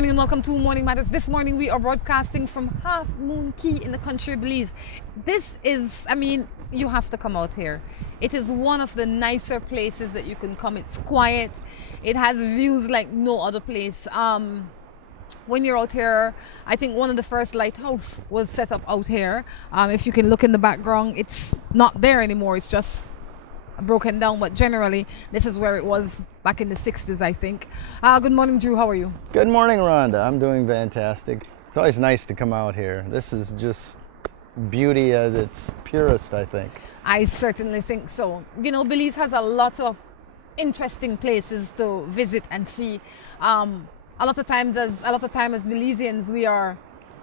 morning and welcome to Morning Matters. This morning we are broadcasting from Half Moon Caye in the country of Belize. This is, you have to come out here. It is one of the nicer places that you can come. It's quiet. It has views like no other place. When you're out here, I think one of the first lighthouse was set up out here. If you can look in the background, it's not there anymore. It's just broken down, but generally this is where it was back in the 60s, I think. Good morning, Drew. How are you? Good morning, Rhonda. I'm doing fantastic. It's always nice to come out here. This is just beauty at its purest, I think. I certainly think so. You know, Belize has a lot of interesting places to visit and see. A lot of time as Belizeans, we are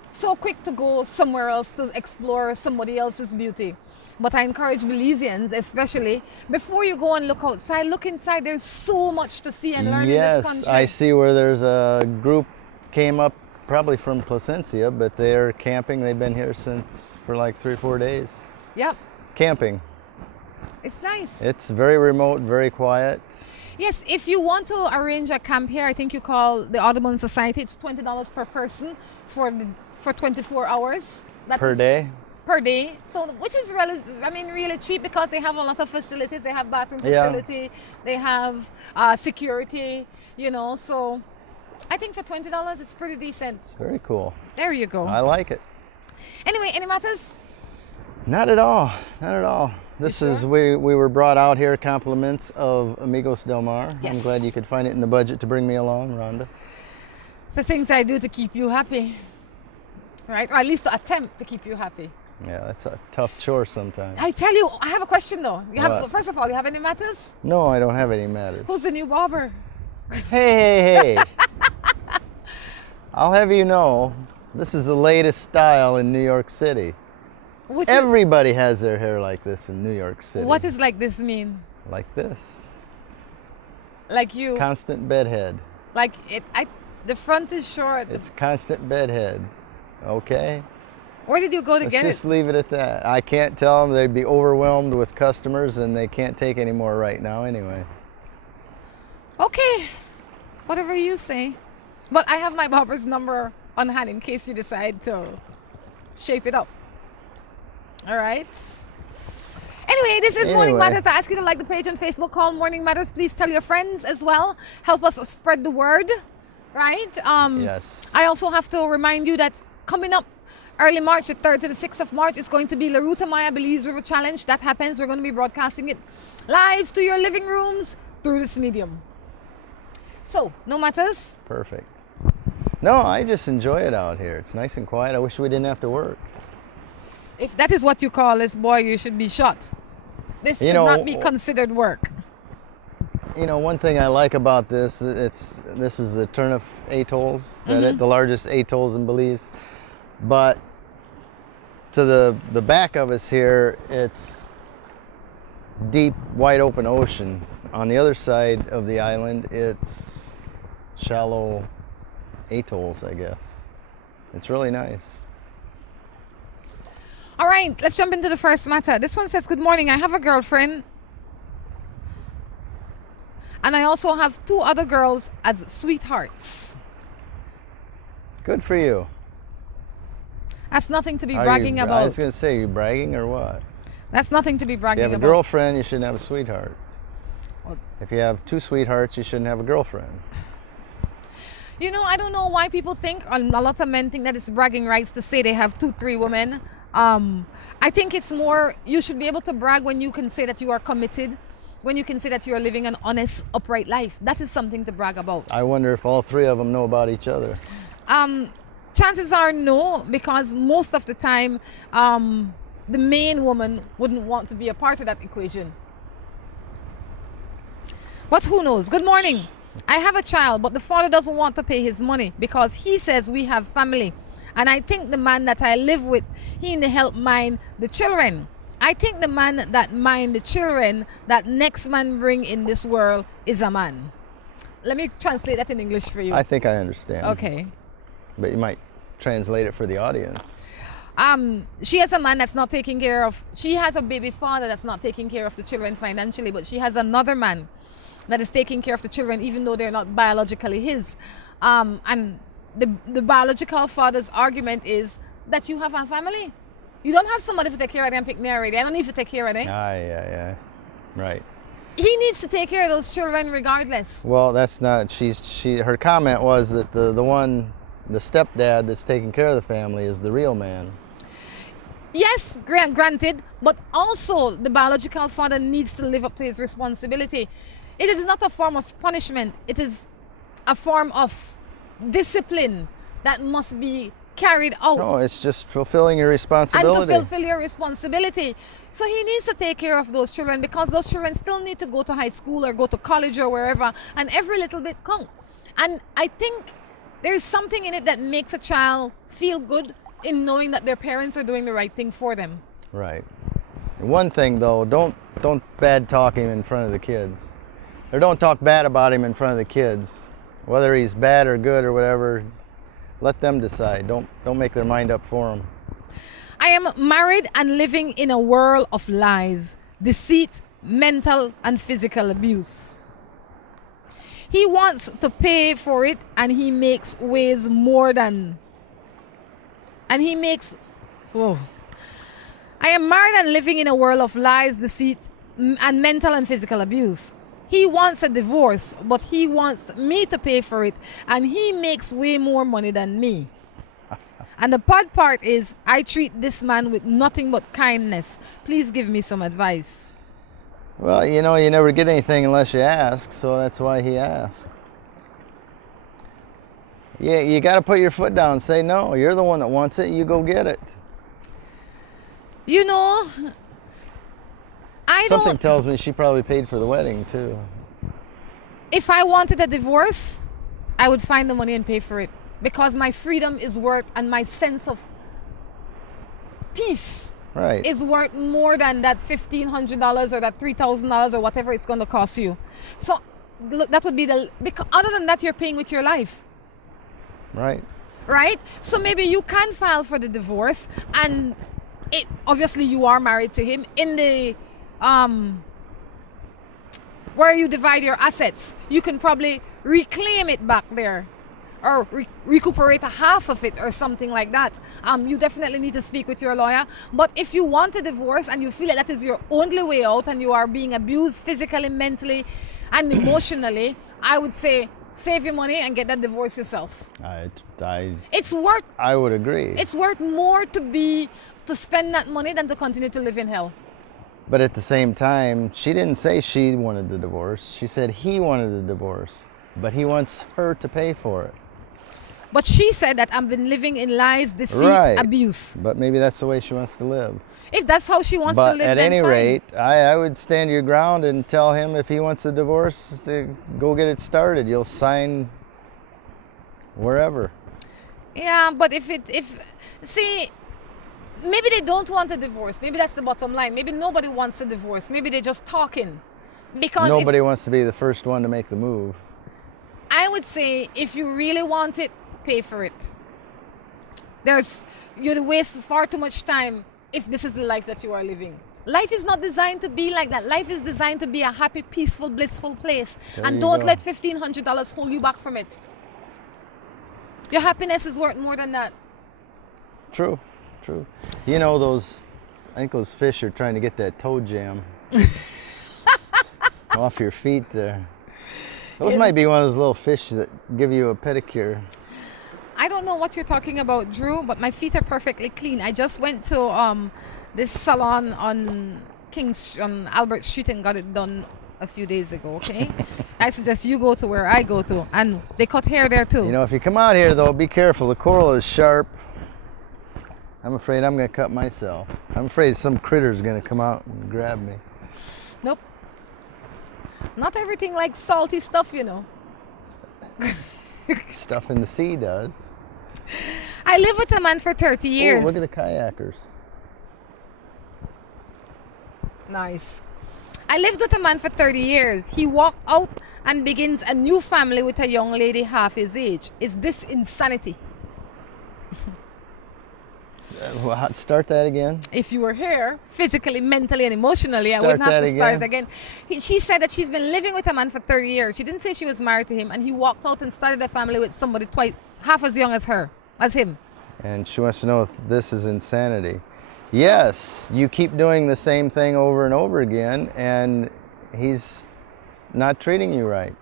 so quick to go somewhere else to explore somebody else's beauty. But I encourage Belizeans, especially, before you go and look outside, look inside. There's so much to see and learn in this country. Yes, I see where there's a group came up probably from Placencia, but they're camping. They've been here for like 3 or 4 days. Yep. Camping. It's nice. It's very remote, very quiet. Yes, if you want to arrange a camp here, I think you call the Audubon Society. It's $20 per person for 24 hours. Per day? Per day, so which is really cheap because they have a lot of facilities. They have bathroom facility, they have security, so I think for $20 it's pretty decent. Very cool. There you go. I like it. Anyway, any matters? Not at all. This is, we were brought out here, compliments of Amigos Del Mar. Yes. I'm glad you could find it in the budget to bring me along, Rhonda. It's the things I do to keep you happy, right? Or at least to attempt to keep you happy. Yeah, that's a tough chore sometimes. I tell you, I have a question though. What? First of all, you have any matters? No, I don't have any matters. Who's the new barber? Hey. I'll have you know, this is the latest style in New York City. Everybody has their hair like this in New York City. What does like this mean? Like this. Like you? Constant bedhead. Like the front is short. It's constant bedhead, okay? Where did you go to get it? Let's just leave it at that. I can't tell them. They'd be overwhelmed with customers and they can't take any more right now anyway. Okay, whatever you say. But I have my barber's number on hand in case you decide to shape it up. All right. Anyway, this is Morning Matters. I ask you to like the page on Facebook called Morning Matters. Please tell your friends as well. Help us spread the word, right? Yes. I also have to remind you that coming up early March, the 3rd to the 6th of March, is going to be La Ruta Maya Belize River Challenge. That happens. We're going to be broadcasting it live to your living rooms through this medium. So, no matters? Perfect. No, I just enjoy it out here. It's nice and quiet. I wish we didn't have to work. If that is what you call this, boy, you should be shot. This should not be considered work. One thing I like about this is the Turnip Atolls, the largest atolls in Belize. But to the back of us here, it's deep, wide open ocean. On the other side of the island, it's shallow atolls, I guess. It's really nice. All right, let's jump into the first matter. This one says, good morning, I have a girlfriend. And I also have 2 other girls as sweethearts. Good for you. That's nothing to be bragging about. I was going to say, you bragging or what? That's nothing to be bragging about. If you have a girlfriend, you shouldn't have a sweetheart. If you have 2 sweethearts, you shouldn't have a girlfriend. I don't know why people think, a lot of men think that it's bragging rights to say they have 2, 3 women. I think it's more, you should be able to brag when you can say that you are committed, when you can say that you are living an honest, upright life. That is something to brag about. I wonder if all 3 of them know about each other. Chances are no, because most of the time, the main woman wouldn't want to be a part of that equation. But who knows? Good morning. I have a child, but the father doesn't want to pay his money because he says we have family. And I think the man that I live with, he need help mind the children. I think the man that mind the children that next man bring in this world is a man. Let me translate that in English for you. I think I understand. Okay. But you might translate it for the audience. She has a man that's not taking care of, she has a baby father that's not taking care of the children financially, but she has another man that is taking care of the children even though they're not biologically his. And the biological father's argument is that you have a family. You don't have somebody to take care of them and pick me already. I don't need to take care of them. Yeah. Right. He needs to take care of those children regardless. Well, that's not, her comment was that the stepdad that's taking care of the family is the real man. Yes, granted, but also the biological father needs to live up to his responsibility. It is not a form of punishment. It is a form of discipline that must be carried out. No, it's just fulfilling your responsibility. And to fulfill your responsibility. So he needs to take care of those children because those children still need to go to high school or go to college or wherever, and every little bit counts. And I think there is something in it that makes a child feel good in knowing that their parents are doing the right thing for them. Right. And one thing though, don't bad talk him in front of the kids. Or don't talk bad about him in front of the kids. Whether he's bad or good or whatever, let them decide. Don't make their mind up for them. I am married and living in a world of lies, deceit, mental and physical abuse. He wants to pay for it and he makes ways more than... And he makes... Whoa. I am married and living in a world of lies, deceit and mental and physical abuse. He wants a divorce, but he wants me to pay for it and he makes way more money than me. And the bad part is I treat this man with nothing but kindness. Please give me some advice. Well, you know, you never get anything unless you ask, so that's why he asked. Yeah, you got to put your foot down and say, no, you're the one that wants it, you go get it. You know, Something tells me she probably paid for the wedding, too. If I wanted a divorce, I would find the money and pay for it. Because my freedom is worth, and my sense of peace is worth more than that $1,500 or that $3,000 or whatever it's going to cost you. So that would be because other than that, you're paying with your life. Right? So maybe you can file for the divorce, and obviously you are married to him. In the where you divide your assets, you can probably reclaim it back there, or recuperate a half of it or something like that. You definitely need to speak with your lawyer. But if you want a divorce and you feel like that is your only way out and you are being abused physically, mentally and emotionally, I would say save your money and get that divorce yourself. It's worth... I would agree. It's worth more to spend that money than to continue to live in hell. But at the same time, she didn't say she wanted the divorce. She said he wanted the divorce, but he wants her to pay for it. But she said that I've been living in lies, deceit, abuse. But maybe that's the way she wants to live. If that's how she wants to live, at any rate, I would stand your ground and tell him if he wants a divorce, to go get it started. You'll sign wherever. Yeah, but see, maybe they don't want a divorce. Maybe that's the bottom line. Maybe nobody wants a divorce. Maybe they're just talking. Because nobody wants to be the first one to make the move. I would say if you really want it, pay for it. You'd waste far too much time if this is the life that you are living. Life is not designed to be like that. Life is designed to be a happy, peaceful, blissful place. And don't let $1,500 hold you back from it. Your happiness is worth more than that. True. You know, I think those fish are trying to get that toe jam off your feet there. Those might be one of those little fish that give you a pedicure. I don't know what you're talking about, Drew, but my feet are perfectly clean. I just went to this salon on Albert Street and got it done a few days ago, okay? I suggest you go to where I go to, and they cut hair there too. You know, if you come out here though, be careful. The coral is sharp. I'm afraid I'm going to cut myself. I'm afraid some critter's going to come out and grab me. Nope. Not everything like salty stuff, you know. Stuff in the sea does. I lived with a man for 30 years. Oh, look at the kayakers. Nice. I lived with a man for 30 years. He walked out and begins a new family with a young lady half his age. Is this insanity? Start that again. If you were here, physically, mentally, and emotionally, I Start wouldn't have that to start it again. again. She said that she's been living with a man for 30 years. She didn't say she was married to him, and he walked out and started a family with somebody twice, half as young as him. And she wants to know if this is insanity. Yes, you keep doing the same thing over and over again, and he's not treating you right.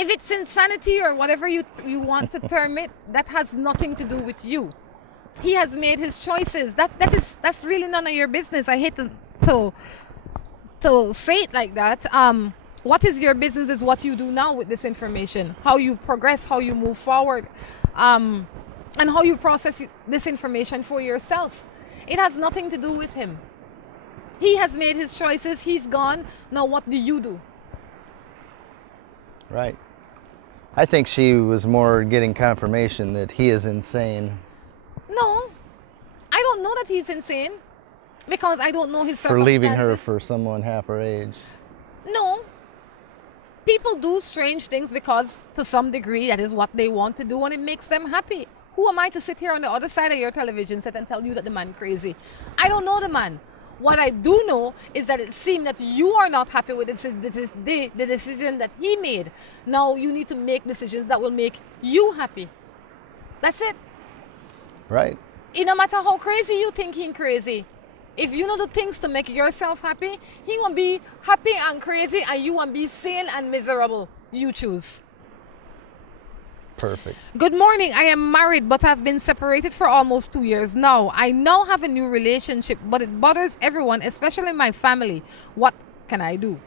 If it's insanity or whatever you want to term it, that has nothing to do with you. He has made his choices. That's really none of your business. I hate to say it like that. What is your business is what you do now with this information, how you progress, how you move forward, and how you process this information for yourself. It has nothing to do with him. He has made his choices. He's gone. Now what do you do? Right. I think she was more getting confirmation that he is insane. No, I don't know that he's insane because I don't know his For circumstances. leaving her for someone half her age. No. People do strange things because to some degree that is what they want to do and it makes them happy. Who am I to sit here on the other side of your television set and tell you that the man crazy? I don't know the man. What I do know is that it seemed that you are not happy with the decision that he made. Now you need to make decisions that will make you happy. That's it. Right. No matter how crazy you think he's crazy, if you know the things to make yourself happy, he won't be happy and crazy and you won't be sane and miserable. You choose. Perfect. Good morning. I am married but have been separated for almost 2 years now. I now have a new relationship, but it bothers everyone, especially my family. What can I do?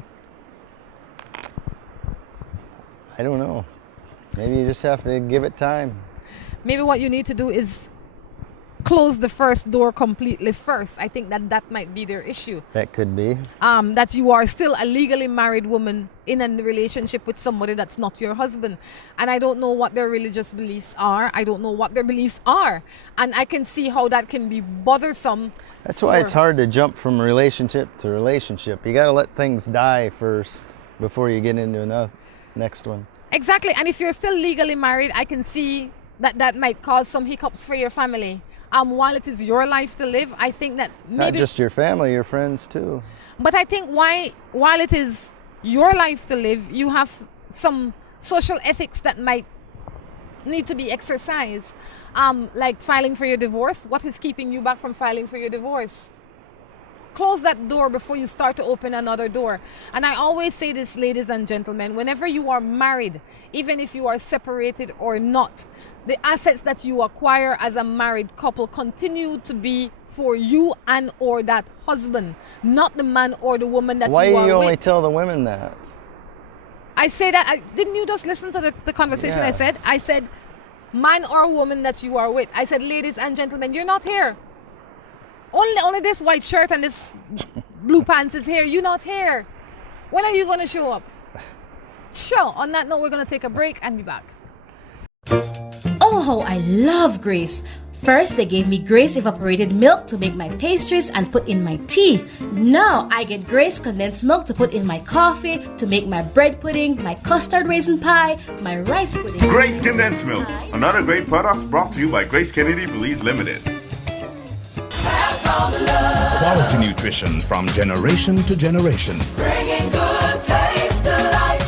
I don't know. Maybe you just have to give it time. Maybe what you need to do is close the first door completely first. I think that might be their issue. That could be. That you are still a legally married woman in a relationship with somebody that's not your husband. And I don't know what their religious beliefs are. I don't know what their beliefs are. And I can see how that can be bothersome. That's why it's hard to jump from relationship to relationship. You got to let things die first before you get into another next one. Exactly. And if you're still legally married, I can see that might cause some hiccups for your family. While it is your life to live, I think that maybe... Not just your family, your friends too. But I think while it is your life to live, you have some social ethics that might need to be exercised. Like filing for your divorce. What is keeping you back from filing for your divorce? Close that door before you start to open another door. And I always say this, ladies and gentlemen, whenever you are married, even if you are separated or not, the assets that you acquire as a married couple continue to be for you and or that husband, not the man or the woman that Why you are do you with. only tell the women that? I say that, didn't you just listen to the conversation? Yes. I said, man or woman that you are with. I said, ladies and gentlemen, you're not here. Only this white shirt and this blue pants is here. You're not here. When are you going to show up? Sure. On that note, we're going to take a break and be back. Oh, how I love Grace. First, they gave me Grace evaporated milk to make my pastries and put in my tea. Now, I get Grace condensed milk to put in my coffee, to make my bread pudding, my custard raisin pie, my rice pudding. Grace Condensed Milk, another great product brought to you by Grace Kennedy Belize Limited. Quality nutrition from generation to generation. Bringing good taste to life.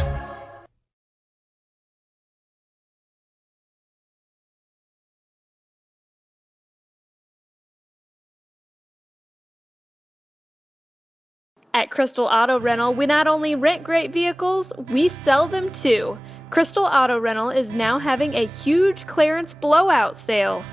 At Crystal Auto Rental, we not only rent great vehicles, we sell them too. Crystal Auto Rental is now having a huge clearance blowout sale.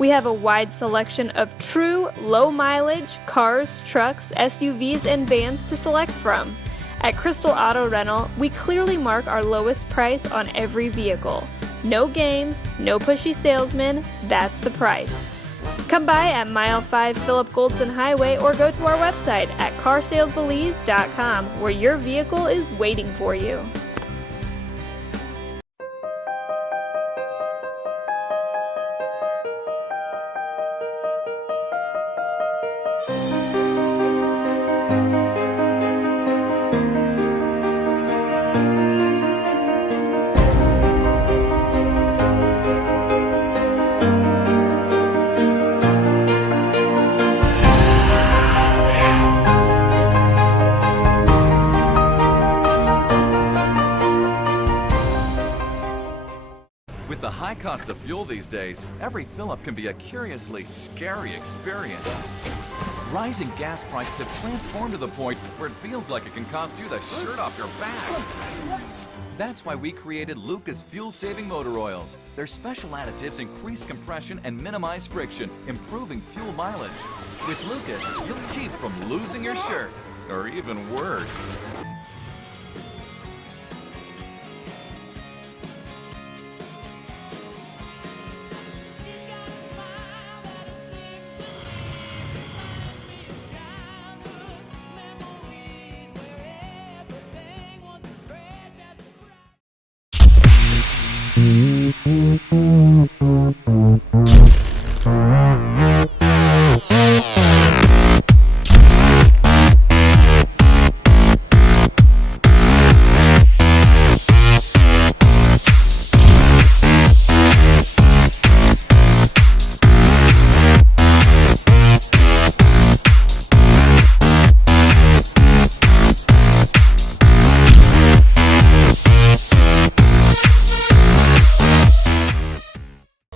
We have a wide selection of true low-mileage cars, trucks, SUVs, and vans to select from. At Crystal Auto Rental, we clearly mark our lowest price on every vehicle. No games, no pushy salesmen, that's the price. Come by at Mile 5 Philip Goldson Highway or go to our website at carsalesbelize.com where your vehicle is waiting for you. high cost of fuel these days, every fill-up can be a curiously scary experience. Rising gas prices have transformed to the point where it feels like it can cost you the shirt off your back. That's why we created Lucas fuel-saving motor oils. Their special additives increase compression and minimize friction, improving fuel mileage. With Lucas, you'll keep from losing your shirt, or even worse.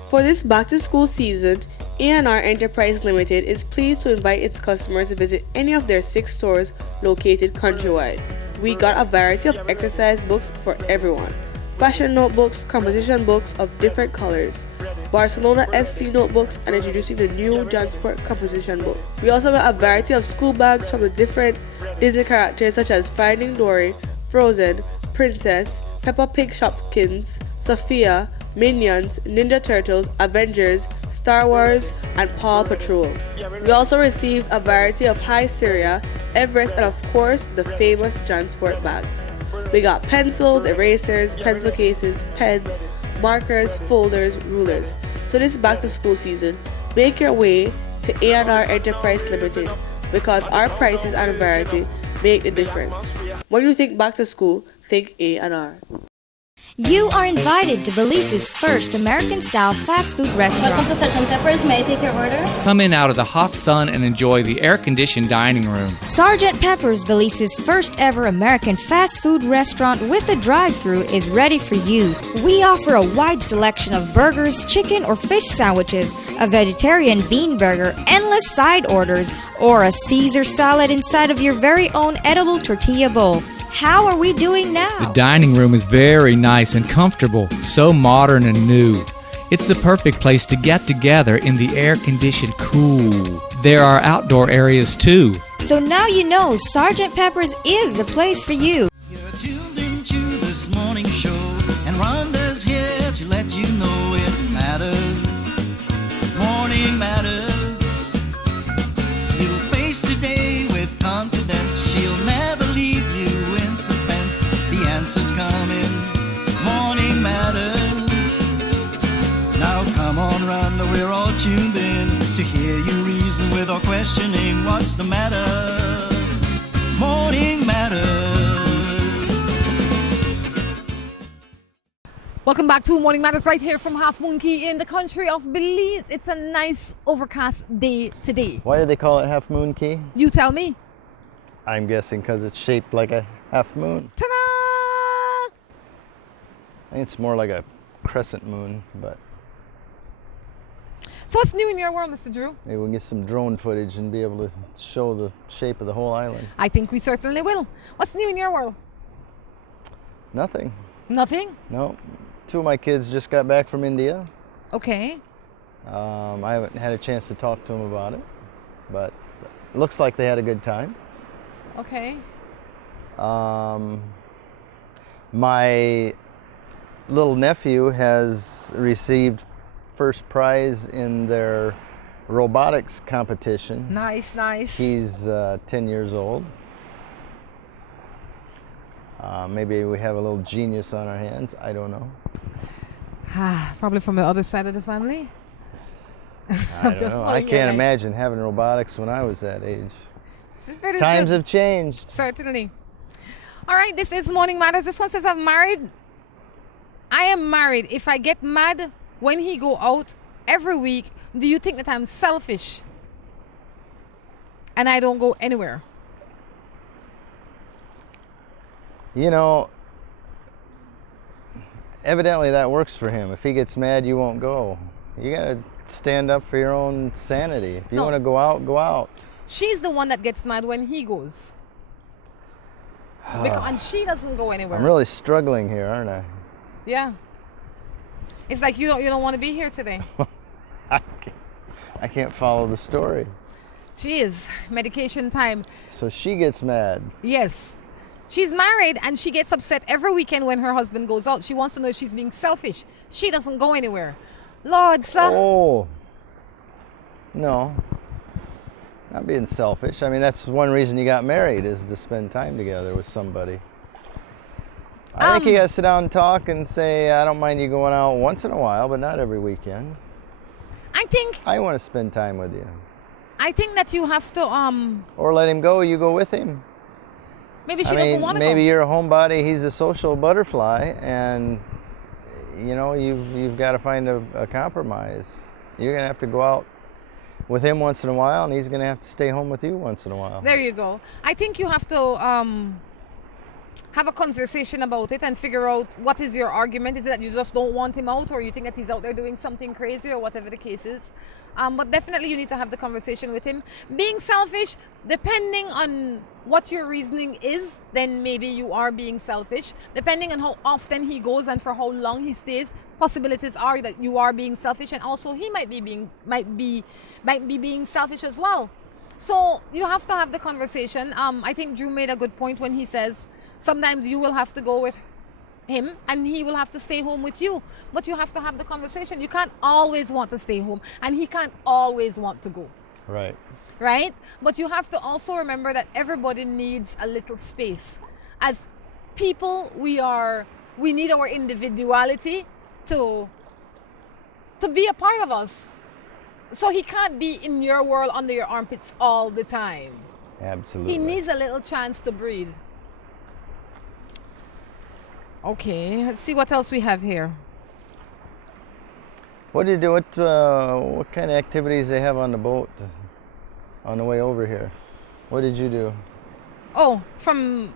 For this back-to-school season, A&R Enterprise Limited is pleased to invite its customers to visit any of their 6 stores located countrywide. We got a variety of exercise books for everyone. Fashion notebooks, composition books of different colors, Barcelona FC notebooks, and introducing the new Jansport composition book. We also got a variety of school bags from the different Disney characters such as Finding Dory, Frozen, Princess, Peppa Pig Shopkins, Sophia, Minions, Ninja Turtles, Avengers, Star Wars, and Paw Patrol. We also received a variety of High Syria, Everest, and of course the famous Jansport bags. We got pencils, erasers, pencil cases, pens, markers, folders, rulers. So this back to school season, make your way to A&R Enterprise Limited because our prices and variety make the difference. When you think back to school, think A&R. You are invited to Belize's first American-style fast food restaurant. Welcome to Crichton Peppers. May I take your order? Come in out of the hot sun and enjoy the air-conditioned dining room. Sergeant Pepper's, Belize's first ever American fast food restaurant with a drive-thru, is ready for you. We offer a wide selection of burgers, chicken or fish sandwiches, a vegetarian bean burger, endless side orders, or a Caesar salad inside of your very own edible tortilla bowl. How are we doing now? The dining room is very nice and comfortable, so modern and new. It's the perfect place to get together in the air-conditioned cool. There are outdoor areas too. So now you know Sergeant Pepper's is the place for you. You're tuned into this morning show, and Rhonda's here to let you know it matters. Morning matters. You'll face today with confidence. She'll never leave you in suspense. The answer's coming. Morning matters. Now come on, Rhonda, we're all tuned in to hear you reason without questioning what's the matter. Morning matters. Welcome back to Morning Matters right here from Half Moon Caye in the country of Belize. It's a nice overcast day today. Why do they call it Half Moon Caye? You tell me. I'm guessing because it's shaped like a half moon. Ta-da! I think it's more like a crescent moon, but So what's new in your world, Mr. Drew? maybe we can get some drone footage and be able to show the shape of the whole island. I think we certainly will. What's new in your world? Nothing. Nothing? No. 2 of my kids just got back from India. Okay. I haven't had a chance to talk to them about it, but it looks like they had a good time. Okay. My little nephew has received first prize in their robotics competition. Nice, nice. He's 10 years old. Maybe we have a little genius on our hands. I don't know. Probably from the other side of the family. I don't know. I can't imagine having robotics when I was that age. Times have changed. Certainly. All right, this is Morning Matters. This one says, I'm married. I am married. If I get mad when he go out every week, do you think that I'm selfish and I don't go anywhere? You know, evidently that works for him. If he gets mad, you won't go. You gotta stand up for your own sanity. If you No. want to go out, go out. She's the one that gets mad when he goes. And she doesn't go anywhere. I'm really struggling here, aren't I? Yeah. It's like you don't want to be here today. I can't follow the story. Jeez, medication time. So she gets mad. Yes. She's married and she gets upset every weekend when her husband goes out. She wants to know if she's being selfish. She doesn't go anywhere. Lord, sir. Oh. No. Not being selfish. I mean, that's one reason you got married, is to spend time together with somebody. I think you gotta sit down and talk and say, I don't mind you going out once in a while, but not every weekend. I want to spend time with you. I think that you have to Or let him go, you go with him. maybe she doesn't want to go. Maybe you're a homebody, he's a social butterfly, and you know, you've got to find a compromise. You're gonna have to go out with him once in a while, and he's gonna have to stay home with you once in a while. There you go. I think you have to have a conversation about it and figure out what is your argument. Is it that you just don't want him out, or you think that he's out there doing something crazy, or whatever the case is? But definitely you need to have the conversation with him. Being selfish, depending on what your reasoning is, then maybe you are being selfish. Depending on how often he goes and for how long he stays, possibilities are that you are being selfish, and also he might be being selfish as well. So you have to have the conversation. I think Drew made a good point when he says sometimes you will have to go with him and he will have to stay home with you, but you have to have the conversation. You can't always want to stay home, and he can't always want to go. Right? But you have to also remember that everybody needs a little space. As people, we need our individuality to be a part of us. So he can't be in your world under your armpits all the time. Absolutely. He needs a little chance to breathe. Okay, let's see what else we have here. What do you do? What kind of activities they have on the boat on the way over here? What did you do? Oh, from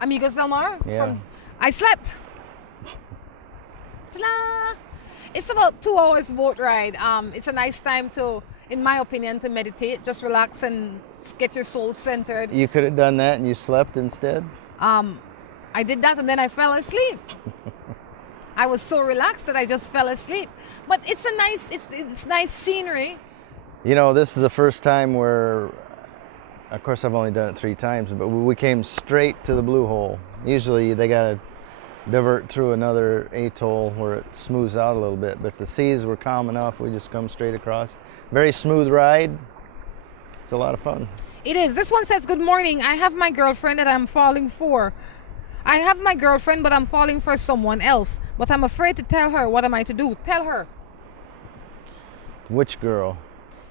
Amigos Del Mar? Yeah. I slept. Ta-da! It's about 2 hours boat ride. It's a nice time to, in my opinion, to meditate, just relax and get your soul centered. You could have done that and you slept instead? I did that and then I fell asleep. I was so relaxed that I just fell asleep. But it's nice scenery. You know, this is the first time where, of course I've only done it 3 times, but we came straight to the Blue Hole. Usually they gotta divert through another atoll where it smooths out a little bit, but the seas were calm enough, we just come straight across. Very smooth ride. It's a lot of fun. It is. This one says, good morning. I have my girlfriend that I'm falling for. I have my girlfriend, but I'm falling for someone else. But I'm afraid to tell her. What am I to do? Tell her. Which girl?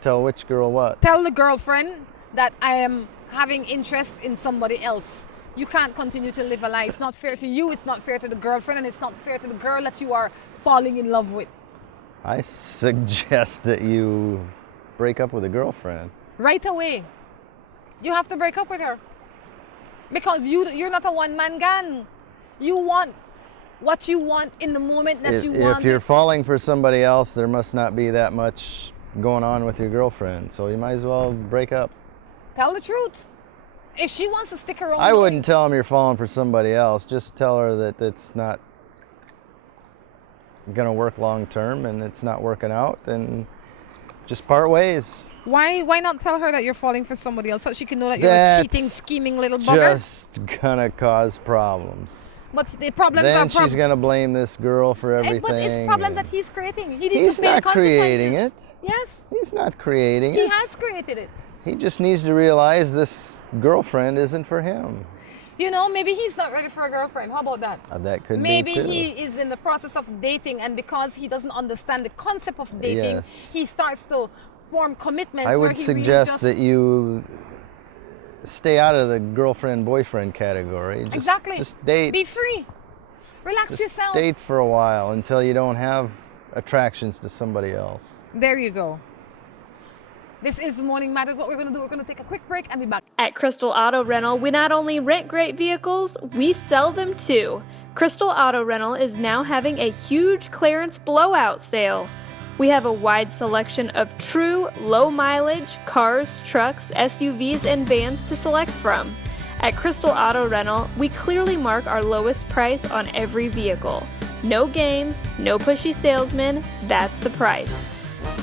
Tell which girl what? Tell the girlfriend that I am having interest in somebody else. You can't continue to live a lie. It's not fair to you, it's not fair to the girlfriend, and it's not fair to the girl that you are falling in love with. I suggest that you break up with a girlfriend. Right away. You have to break up with her. Because you're not a one-man gang. You want what you want in the moment that you want. If you're falling for somebody else, there must not be that much going on with your girlfriend. So you might as well break up. Tell the truth. If she wants to stick her own I wouldn't tell him you're falling for somebody else. Just tell her that it's not going to work long term and it's not working out, and just part ways. Why not tell her that you're falling for somebody else so she can know that you're a cheating, scheming little bugger? Just gonna cause problems. But the problems then she's gonna blame this girl for everything. But it's problems that he's creating. He needs He's to pay the not consequences. creating it. Yes. He's not creating it. He has created it. He just needs to realize this girlfriend isn't for him. You know, maybe he's not ready for a girlfriend. How about that? That could maybe be too. He is in the process of dating, and because he doesn't understand the concept of dating, he starts to form commitments. I would suggest that you stay out of the girlfriend-boyfriend category. Just date. Be free. Relax just yourself. Date for a while until you don't have attractions to somebody else. There you go. This is Morning Matters. What we're going to do, we're going to take a quick break and be back. At Crystal Auto Rental, we not only rent great vehicles, we sell them too. Crystal Auto Rental is now having a huge clearance blowout sale. We have a wide selection of true low-mileage cars, trucks, SUVs, and vans to select from. At Crystal Auto Rental, we clearly mark our lowest price on every vehicle. No games, no pushy salesmen, that's the price.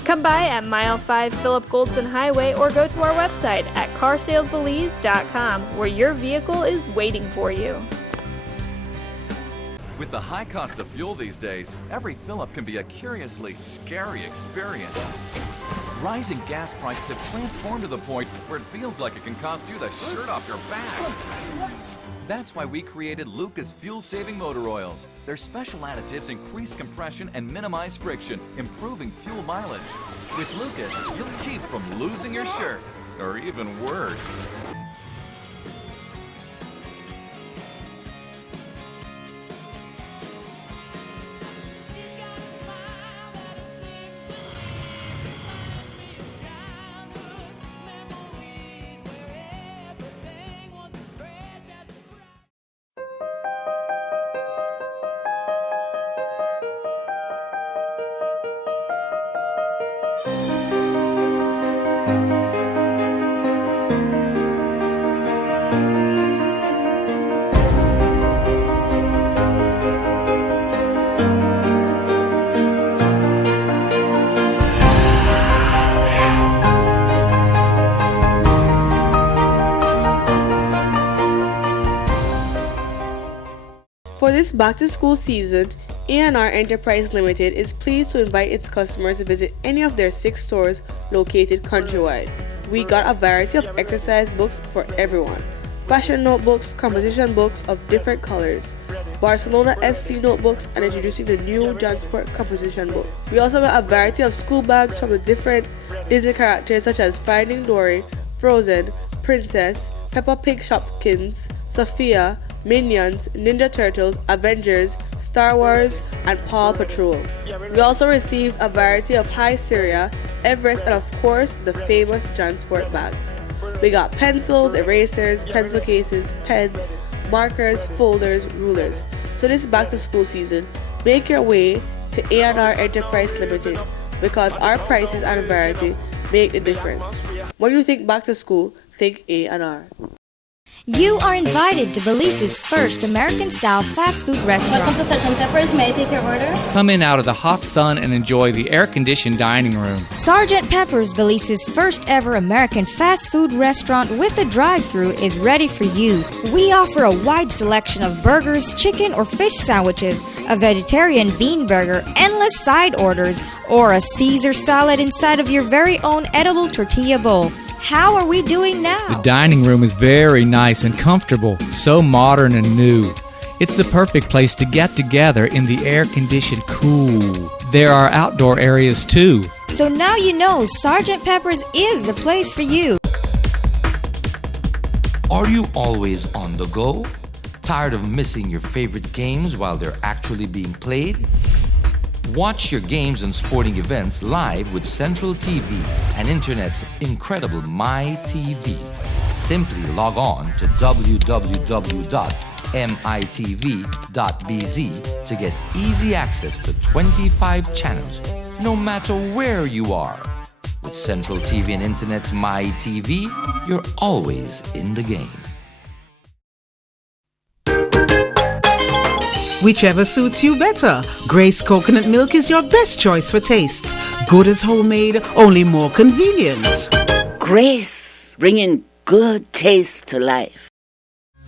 Come by at Mile 5 Philip Goldson Highway or go to our website at carsalesbelize.com where your vehicle is waiting for you. With the high cost of fuel these days, every fill-up can be a curiously scary experience. Rising gas prices have transformed to the point where it feels like it can cost you the shirt off your back. That's why we created Lucas fuel-saving motor oils. Their special additives increase compression and minimize friction, improving fuel mileage. With Lucas, you'll keep from losing your shirt, or even worse. For this back-to-school season, A&R Enterprise Limited is pleased to invite its customers to visit any of their 6 stores located countrywide. We got a variety of exercise books for everyone. Fashion notebooks, composition books of different colors, Barcelona FC notebooks, and introducing the new Jansport composition book. We also got a variety of school bags from the different Disney characters such as Finding Dory, Frozen, Princess, Peppa Pig Shopkins, Sophia, Minions, Ninja Turtles, Avengers, Star Wars, and Paw Patrol. We also received a variety of High Syria, Everest, and of course the famous Jansport bags. We got pencils, erasers, pencil cases, pens, markers, folders, rulers. So this back to school season, make your way to A&R Enterprise Limited because our prices and variety make the difference. When you think back to school, think A&R. You are invited to Belize's first American-style fast food restaurant. Welcome to Sgt. Pepper's. May I take your order? Come in out of the hot sun and enjoy the air-conditioned dining room. Sgt. Pepper's, Belize's first ever American fast food restaurant with a drive-thru is ready for you. We offer a wide selection of burgers, chicken or fish sandwiches, a vegetarian bean burger, endless side orders, or a Caesar salad inside of your very own edible tortilla bowl. How are we doing now? The dining room is very nice and comfortable, so modern and new. It's the perfect place to get together in the air-conditioned cool. There are outdoor areas too. So now you know Sgt. Pepper's is the place for you. Are you always on the go? Tired of missing your favorite games while they're actually being played? Watch your games and sporting events live with Central TV and Internet's incredible MyTV. Simply log on to www.mitv.bz to get easy access to 25 channels, no matter where you are. With Central TV and Internet's MyTV, you're always in the game. Whichever suits you better. Grace coconut milk is your best choice for taste. Good as homemade, only more convenient. Grace, bringing good taste to life.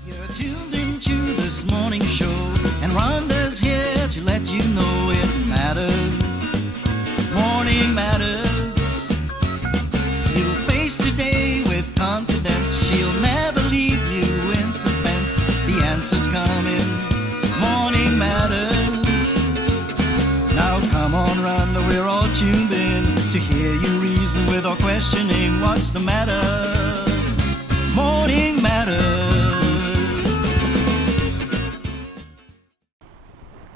You're tuned into this morning show, and Rhonda's here to let you know it matters. Morning matters. You'll face the day with confidence. She'll never leave you in suspense. The answer's coming. Morning matters. Now come on, Rhonda, we're all tuned in to hear you reason with or questioning what's the matter. Morning matters.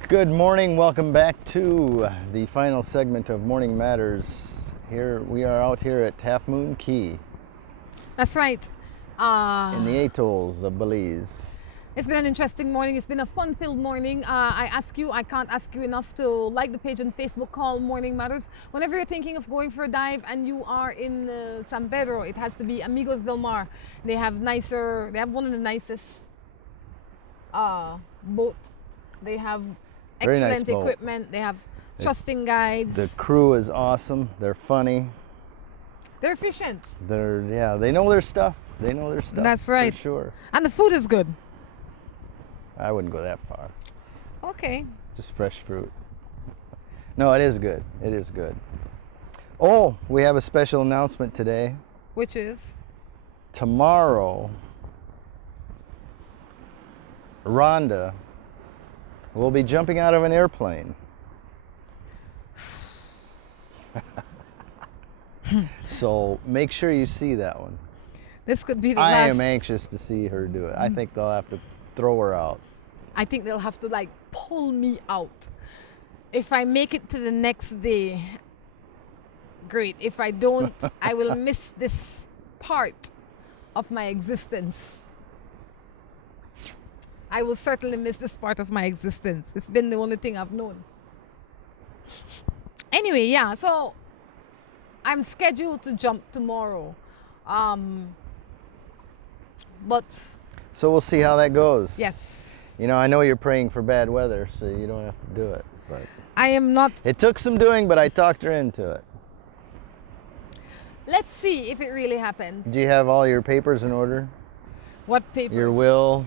Good morning, welcome back to the final segment of Morning Matters. Here we are out here at Half Moon Caye. That's right. In the atolls of Belize. It's been an interesting morning. It's been a fun-filled morning. I can't ask you enough to like the page on Facebook called Morning Matters. Whenever you're thinking of going for a dive and you are in San Pedro, it has to be Amigos Del Mar. They have one of the nicest boat. They have Very nice excellent boat. equipment. They have trusting guides. The crew is awesome. They're funny. They're efficient. They know their stuff. They know their stuff. That's right. For sure. And the food is good. I wouldn't go that far. Okay. Just fresh fruit. No, it is good. It is good. Oh, we have a special announcement today. Which is? Tomorrow, Rhonda will be jumping out of an airplane. So make sure you see that one. This could be the I last. am anxious to see her do it. I think they'll have to throw her out. I think they'll have to like pull me out. If I make it to the next day, great. If I don't, I will miss this part of my existence. I will certainly miss this part of my existence. It's been the only thing I've known. Anyway, yeah, so I'm scheduled to jump tomorrow. But So we'll see how that goes. yes, You know, I know you're praying for bad weather, so you don't have to do it. But I am not. it took some doing, but I talked her into it. Let's see if it really happens. Do you have all your papers in order? What papers? Your will,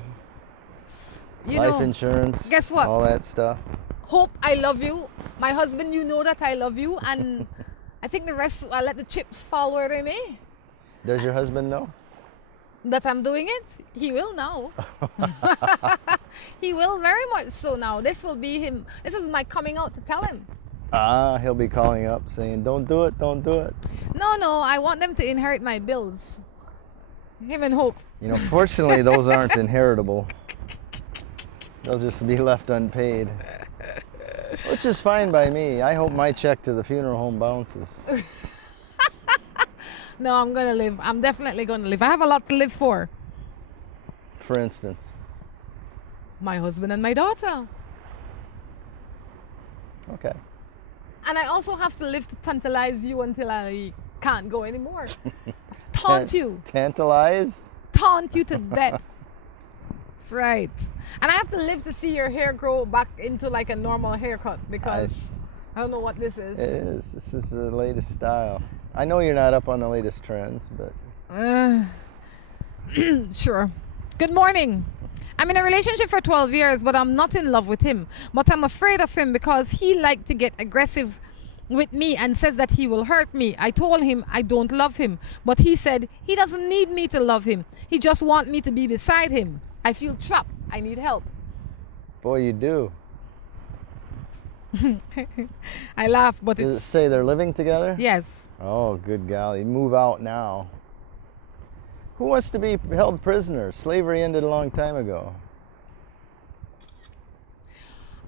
You life know, insurance, guess what? all that stuff. Hope, I love you. My husband, you know that I love you. And I think the rest, I'll let the chips fall where they may. Does your husband know? That I'm doing it? He will now. He will very much so now. This will be him. This is my coming out to tell him. He'll be calling up saying, don't do it, don't do it. No, I want them to inherit my bills. Him and Hope. You know, fortunately, those aren't inheritable. They'll just be left unpaid. Which is fine by me. I hope my check to the funeral home bounces. No, I'm going to live. I'm definitely going to live. I have a lot to live for. For instance. My husband and my daughter. Okay. And I also have to live to tantalize you until I can't go anymore. Taunt you. Tantalize? Taunt you to death. That's right. And I have to live to see your hair grow back into like a normal haircut because I don't know what this is. It is. This is the latest style. I know you're not up on the latest trends, but... Sure. Good morning. I'm in a relationship for 12 years, but I'm not in love with him. But I'm afraid of him because he liked to get aggressive with me and says that he will hurt me. I told him I don't love him, but he said he doesn't need me to love him. He just wants me to be beside him. I feel trapped. I need help. Boy, you do. I laugh, but Does it it's... say they're living together? Yes. Oh, good golly. Move out now. Who wants to be held prisoner? Slavery ended a long time ago.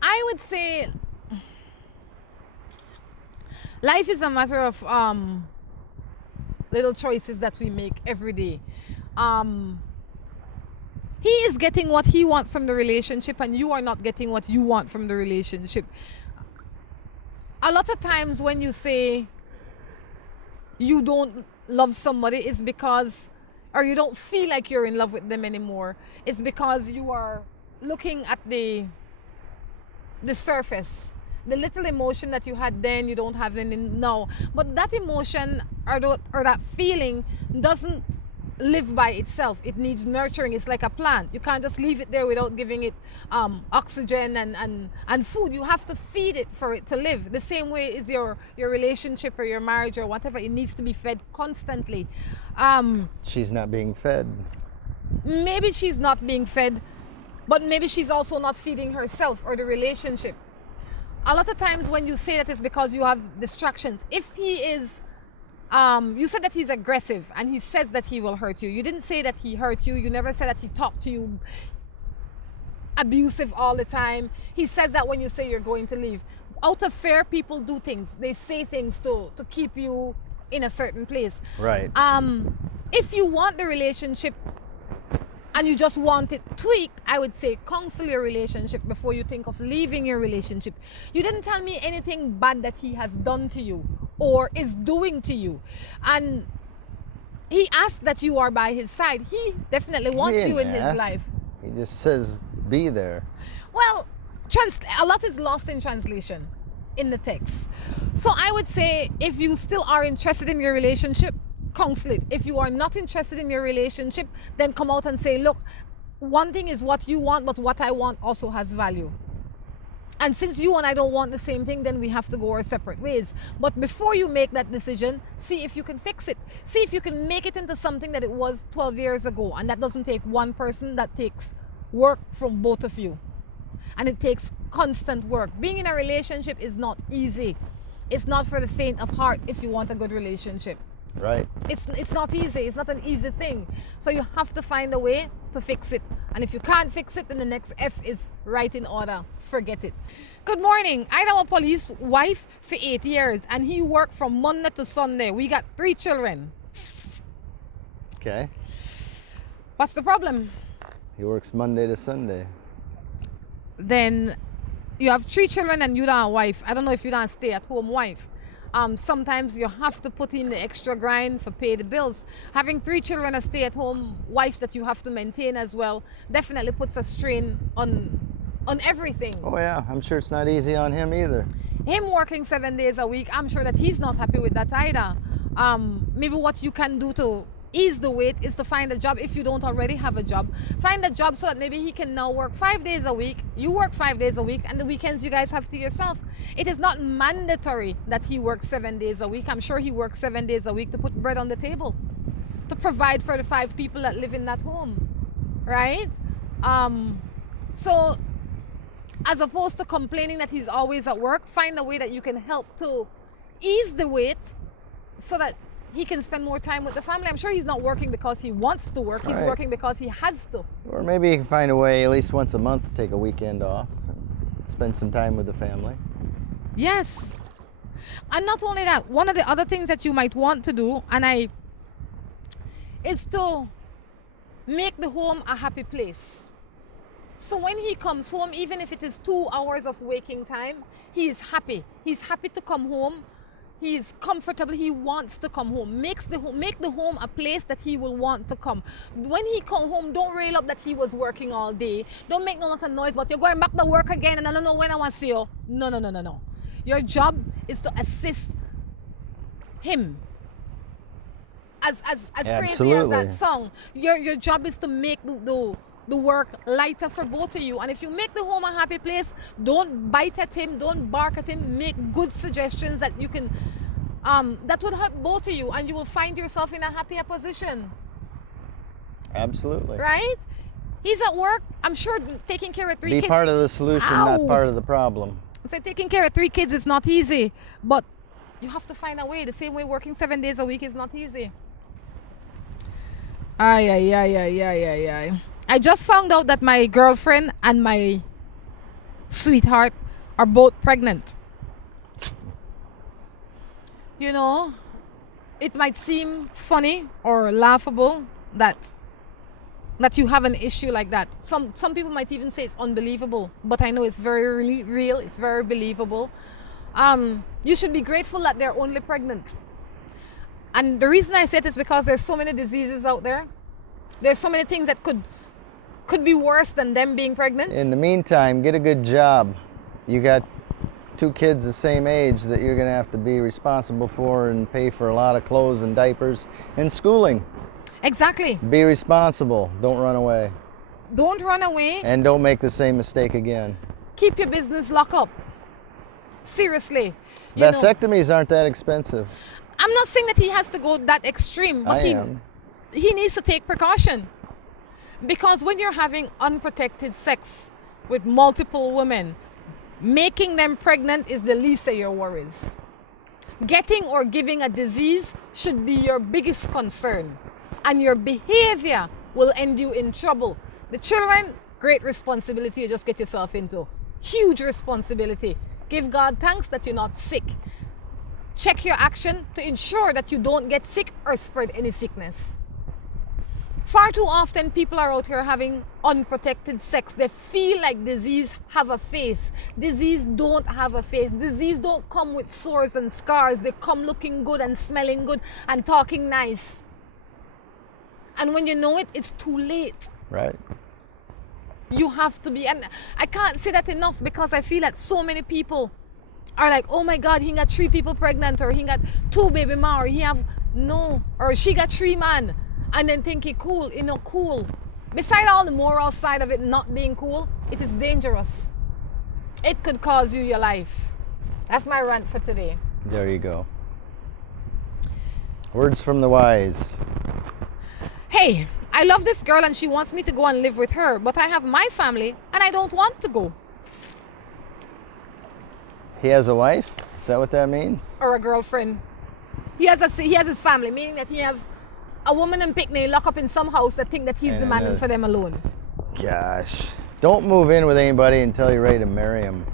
I would say life is a matter of little choices that we make every day. He is getting what he wants from the relationship and you are not getting what you want from the relationship. A lot of times when you say you don't love somebody, it's because, or you don't feel like you're in love with them anymore, it's because you are looking at the surface. The little emotion that you had then, you don't have any now. But that emotion or that feeling doesn't live by itself. It needs nurturing. It's like a plant. You can't just leave it there without giving it oxygen and food. You have to feed it for it to live. The same way is your relationship or your marriage or whatever. It needs to be fed constantly. She's not being fed. Maybe she's not being fed, but maybe she's also not feeding herself or the relationship. A lot of times when you say that, it's because you have distractions. If he is you said that he's aggressive and he says that he will hurt you. You didn't say that he hurt you. You never said that he talked to you abusive all the time. He says that when you say you're going to leave. Out of fear, people do things. They say things to keep you in a certain place. Right. If you want the relationship and you just want it tweaked, I would say counsel your relationship before you think of leaving your relationship. You didn't tell me anything bad that he has done to you or is doing to you. And he asked that you are by his side. He definitely wants you in his life. He just says, be there. Well, a lot is lost in translation in the text. So I would say if you still are interested in your relationship, counsel it. If you are not interested in your relationship, then come out and say, look, one thing is what you want, but what I want also has value. And since you and I don't want the same thing, then we have to go our separate ways. But before you make that decision, see if you can fix it. See if you can make it into something that it was 12 years ago. And that doesn't take one person, that takes work from both of you. And it takes constant work. Being in a relationship is not easy. It's not for the faint of heart if you want a good relationship. Right. It's not easy. It's not an easy thing. So you have to find a way to fix it. And if you can't fix it, then the next F is right in order. Forget it. Good morning. I know a police wife for 8 years and he worked from Monday to Sunday. We got 3 children. Okay. What's the problem? He works Monday to Sunday. Then you have 3 children and you don't have a wife. I don't know if you don't stay at home wife. Sometimes you have to put in the extra grind for pay the bills. Having 3 children, a stay-at-home wife that you have to maintain as well, definitely puts a strain on everything. Oh yeah, I'm sure it's not easy on him either. Him working 7 days a week, I'm sure that he's not happy with that either. Maybe what you can do to ease the weight is to find a job. If you don't already have a job, find a job so that maybe he can now work 5 days a week. You work 5 days a week, and the weekends you guys have to yourself. It is not mandatory that he works 7 days a week. I'm sure he works 7 days a week to put bread on the table, to provide for the 5 people that live in that home, right? So as opposed to complaining that he's always at work, find a way that you can help to ease the weight so that he can spend more time with the family. I'm sure he's not working because he wants to work. He's working because he has to. Or maybe you can find a way at least once a month to take a weekend off and spend some time with the family. Yes. And not only that, one of the other things that you might want to do, is to make the home a happy place. So when he comes home, even if it is 2 hours of waking time, he is happy. He's happy to come home. He's comfortable. He wants to come home. Make the home a place that he will want to come. When he come home, don't rail up that he was working all day. Don't make no lot of noise, but you're going back to work again and I don't know when I want to see you. No. Your job is to assist him. As crazy as that song, your job is to make the work lighter for both of you. And if you make the home a happy place, don't bite at him, don't bark at him. Make good suggestions that you can that would help both of you, and you will find yourself in a happier position. Absolutely. Right? He's at work. I'm sure taking care of 3 kids. Be part of the solution, not part of the problem. So taking care of 3 kids is not easy, but you have to find a way. The same way working 7 days a week is not easy. Ay. I just found out that my girlfriend and my sweetheart are both pregnant. You know, it might seem funny or laughable that you have an issue like that. Some people might even say it's unbelievable, but I know it's very real. It's very believable. You should be grateful that they're only pregnant. And the reason I say it is because there's so many diseases out there. There's so many things that could be worse than them being pregnant. In the meantime, get a good job. You got 2 kids the same age that you're going to have to be responsible for and pay for a lot of clothes and diapers and schooling. Exactly. Be responsible. Don't run away. Don't run away. And don't make the same mistake again. Keep your business locked up. Seriously. Vasectomies aren't that expensive. I'm not saying that he has to go that extreme, but he needs to take precaution. Because when you're having unprotected sex with multiple women, making them pregnant is the least of your worries. Getting or giving a disease should be your biggest concern. And your behavior will end you in trouble. The children, great responsibility you just get yourself into. Huge responsibility. Give God thanks that you're not sick. Check your action to ensure that you don't get sick or spread any sickness. Far too often people are out here having unprotected sex. They feel like disease have a face. Disease don't have a face. Disease don't come with sores and scars. They come looking good and smelling good and talking nice. And when you know it, it's too late. Right. You have to be, and I can't say that enough, because I feel that so many people are like, oh my God, he got 3 people pregnant, or he got 2 baby ma, or he have no, or she got 3 man, and then think it cool. You know, cool. Beside all the moral side of it not being cool, it is dangerous. It could cause you your life. That's my rant for today. There you go. Words from the wise. Hey, I love this girl and she wants me to go and live with her, but I have my family and I don't want to go. He has a wife? Is that what that means? Or a girlfriend. He has his family, meaning that he have a woman and picnic lock up in some house that think that he's the man for them alone. Gosh. Don't move in with anybody until you're ready to marry him.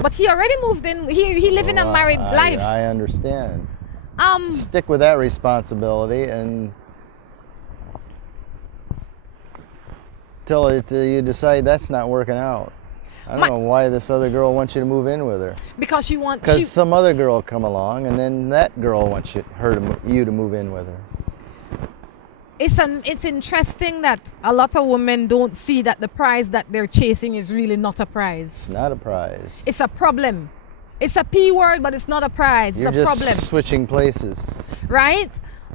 But he already moved in. He living a married life. I understand. Stick with that responsibility and till you decide that's not working out. I don't know why this other girl wants you to move in with her. Because she wants. Because some other girl will come along, and then that girl wants you to move in with her. It's interesting that a lot of women don't see that the prize that they're chasing is really not a prize. It's not a prize. It's a problem. It's a P word, but it's not a prize. You're it's a just problem. Switching places. Right?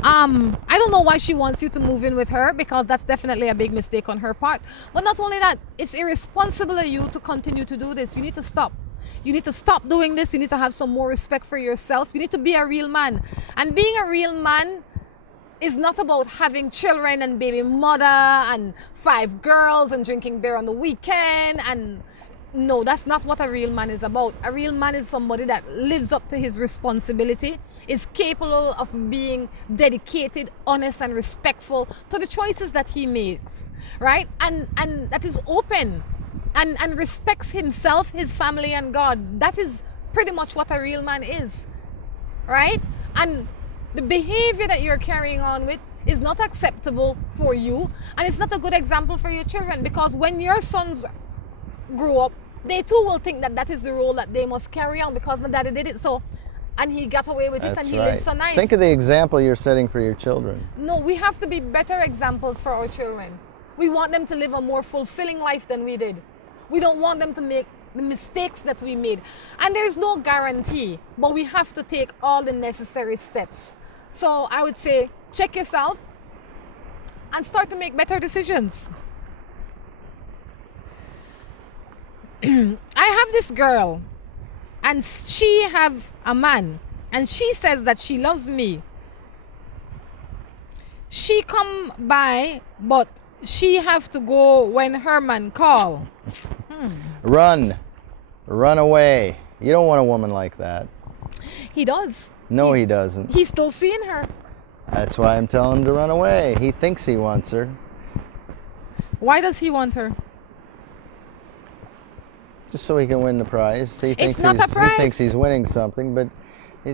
I don't know why she wants you to move in with her, because that's definitely a big mistake on her part. But not only that, it's irresponsible of you to continue to do this. You need to stop. You need to stop doing this. You need to have some more respect for yourself. You need to be a real man. And being a real man is not about having children and baby mother and 5 girls and drinking beer on the weekend. And no, that's not what a real man is about. A real man is somebody that lives up to his responsibility, is capable of being dedicated, honest, and respectful to the choices that he makes, right? And that is open and respects himself, his family, and God. That is pretty much what a real man is, right? And the behavior that you're carrying on with is not acceptable for you, and it's not a good example for your children, because when your sons grow up, they too will think that that is the role that they must carry on, because my daddy did it so, and he got away with it, and he lives so nice. Think of the example you're setting for your children. No, we have to be better examples for our children. We want them to live a more fulfilling life than we did. We don't want them to make the mistakes that we made. And there's no guarantee, but we have to take all the necessary steps. So I would say, check yourself and start to make better decisions. I have this girl, and she have a man, and she says that she loves me. She come by, but she have to go when her man call. Run away. You don't want a woman like that. He does. No, he doesn't. He's still seeing her. That's why I'm telling him to run away. He thinks he wants her. Why does he want her? Just so he can win the prize. He thinks not a prize. He thinks he's winning something, but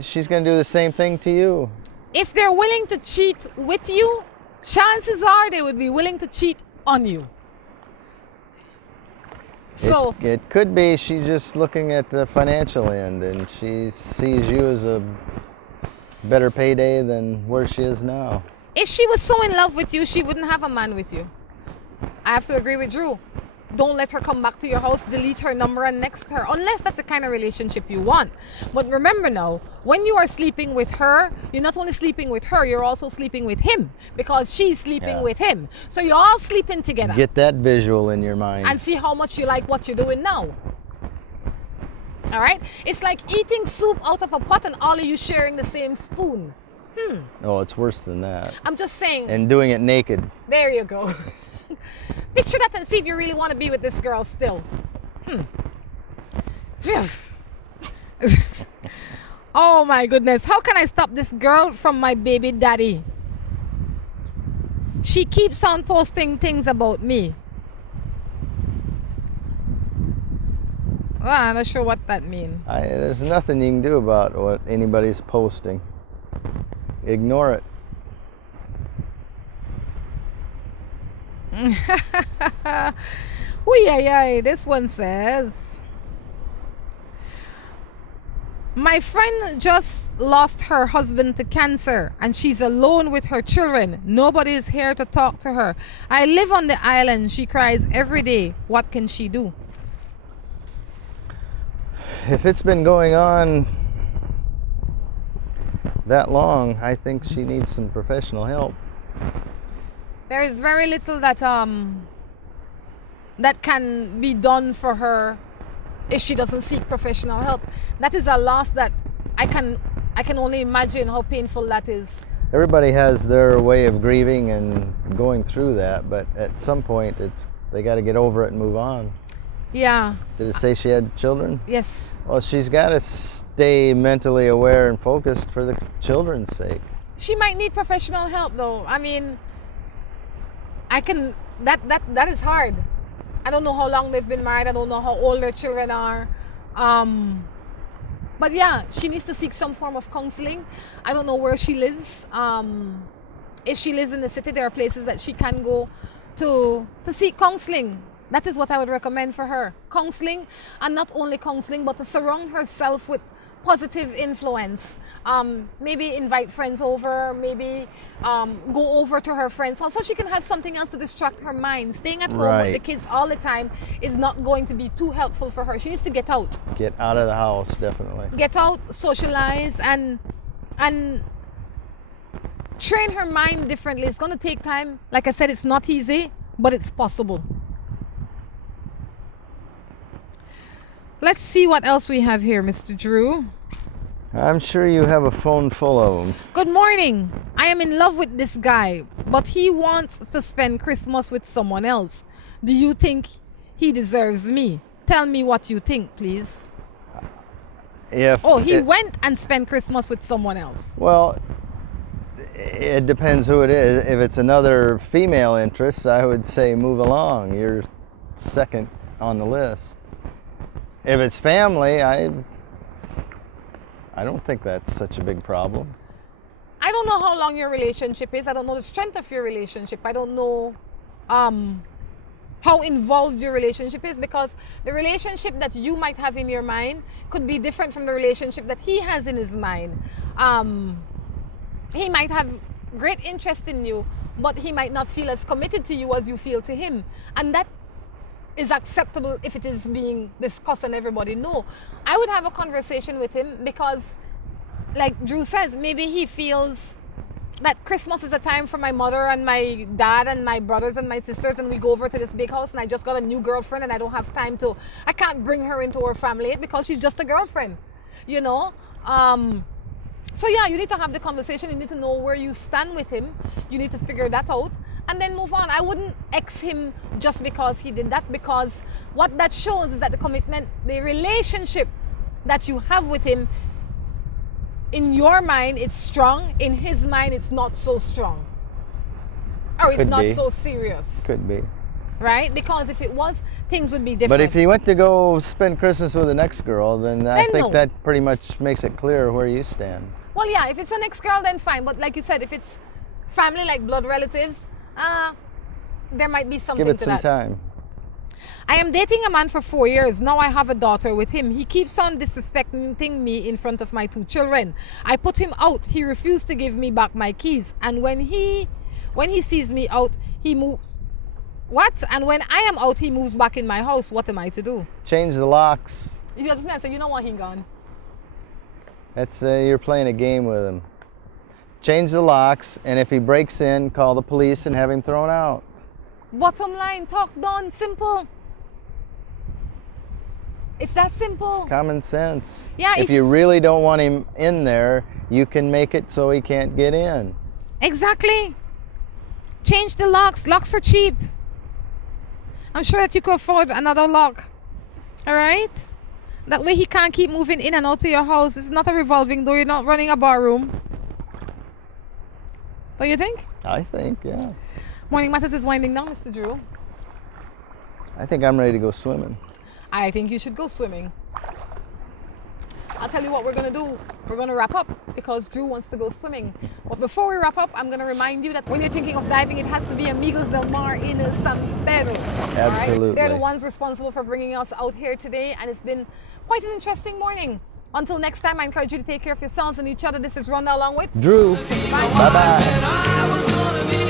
she's going to do the same thing to you. If they're willing to cheat with you, chances are they would be willing to cheat on you. So it could be she's just looking at the financial end, and she sees you as a better payday than where she is now. If she was so in love with you, she wouldn't have a man with you. I have to agree with Drew. Don't let her come back to your house, delete her number and next her, unless that's the kind of relationship you want. But remember now, when you are sleeping with her, you're not only sleeping with her, you're also sleeping with him, because she's sleeping with him. So you're all sleeping together. Get that visual in your mind. And see how much you like what you're doing now. All right? It's like eating soup out of a pot and all of you sharing the same spoon. Oh, it's worse than that. I'm just saying. And doing it naked. There you go. Picture that and see if you really want to be with this girl still. Oh my goodness. How can I stop this girl from my baby daddy? She keeps on posting things about me. Well, I'm not sure what that means. There's nothing you can do about what anybody's posting. Ignore it. This one says, my friend just lost her husband to cancer and she's alone with her children. Nobody is here to talk to her. I live on the island. She cries every day. What can she do? If it's been going on that long, I think she needs some professional help. There is very little that that can be done for her if she doesn't seek professional help. That is a loss that I can only imagine how painful that is. Everybody has their way of grieving and going through that, but at some point they got to get over it and move on. Yeah. Did it say she had children? Yes. Well, she's got to stay mentally aware and focused for the children's sake. She might need professional help though. I mean, that is hard. I don't know how long they've been married. I don't know how old their children are. But yeah, she needs to seek some form of counseling. I don't know where she lives. If she lives in the city, there are places that she can go to seek counseling. That is what I would recommend for her. Counseling, and not only counseling, but to surround herself with positive influence. Maybe invite friends over, maybe go over to her friends' house so she can have something else to distract her mind. Staying at home with the kids all the time is not going to be too helpful for her. She needs to get out. Get out of the house, definitely. Get out, socialize, and train her mind differently. It's going to take time. Like I said, it's not easy, but it's possible. Let's see what else we have here, Mr. Drew. I'm sure you have a phone full of them. Good morning. I am in love with this guy, but he wants to spend Christmas with someone else. Do you think he deserves me? Tell me what you think, please. He went and spent Christmas with someone else. Well, it depends who it is. If it's another female interest, I would say move along. You're second on the list. If it's family, I don't think that's such a big problem. I don't know how long your relationship is. I don't know the strength of your relationship. I don't know how involved your relationship is, because the relationship that you might have in your mind could be different from the relationship that he has in his mind. He might have great interest in you, but he might not feel as committed to you as you feel to him. And that is acceptable if it is being discussed and everybody know. I would have a conversation with him because, like Drew says, maybe he feels that Christmas is a time for my mother and my dad and my brothers and my sisters, and we go over to this big house and I just got a new girlfriend and I don't have time to, I can't bring her into our family because she's just a girlfriend, you know? So yeah, you need to have the conversation. You need to know where you stand with him. You need to figure that out and then move on. I wouldn't ex him just because he did that, because what that shows is that the commitment, the relationship that you have with him, in your mind it's strong, in his mind it's not so strong, or it's not so serious. Could be. Right? Because if it was, things would be different. But if he went to go spend Christmas with the next girl, then I think that pretty much makes it clear where you stand. Well, yeah, if it's an ex-girl, then fine. But like you said, if it's family, like blood relatives, there might be something to that. Give it some time. I am dating a man for 4 years. Now I have a daughter with him. He keeps on disrespecting me in front of my 2 children. I put him out. He refused to give me back my keys. And when he sees me out, he moves. What? And when I am out, he moves back in my house. What am I to do? Change the locks. You just say, you know what, he gone. That's you're playing a game with him. Change the locks, and if he breaks in, call the police and have him thrown out. Bottom line, talk done, simple. It's that simple. It's common sense. Yeah. If you really don't want him in there, you can make it so he can't get in. Exactly. Change the locks. Locks are cheap. I'm sure that you could afford another lock. All right? That way he can't keep moving in and out of your house. It's not a revolving door. You're not running a bar room. Don't you think? I think, yeah. Morning Matters is winding down, Mr. Drew. I think I'm ready to go swimming. I think you should go swimming. I'll tell you what we're going to do. We're going to wrap up because Drew wants to go swimming. But before we wrap up, I'm going to remind you that when you're thinking of diving, it has to be Amigos del Mar in San Pedro. Absolutely. Right? They're the ones responsible for bringing us out here today, and it's been quite an interesting morning. Until next time, I encourage you to take care of yourselves and each other. This is Rhonda along with Drew. Bye. Bye-bye.